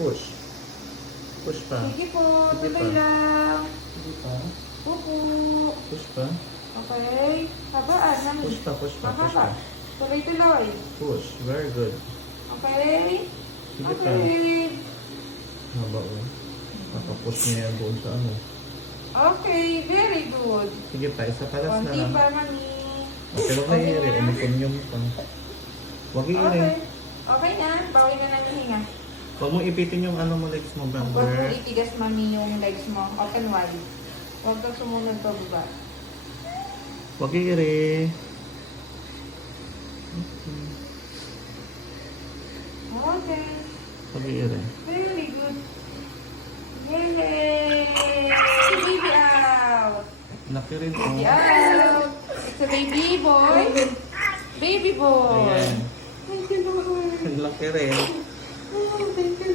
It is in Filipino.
Push. Push pa. Sige po, Sige tuloy pa. lang. Sige pa. Pupo. Push pa. Okay. Habaan, mami. Push pa, push pa, push Mahaba. pa. Tuloy-tuloy. Push. Very good. Okay. Sige pa. Okay. Haba o. Nakapush niya yan doon sa ano. Okay, very good. Sige pa, isa palas na Konti lang. pa, mami. Okay, huwag na Okay i-iri. na. Umukunyum pa. Huwag i-iri. Okay. Okay na. Bawi na ng hinga. Huwag mo ipitin yung ano mo legs mo, Huwag mo member. itigas, mami, yung legs mo. Open wide. Huwag kang sumunod pa baba. Huwag i-iri. Okay. Huwag i-iri. Very good. Yay! Baby out! Laki rin o. Baby out! It's a baby boy. Baby boy. Ayan. Thank you, Lord. Ang laki rin. Oh, thank you,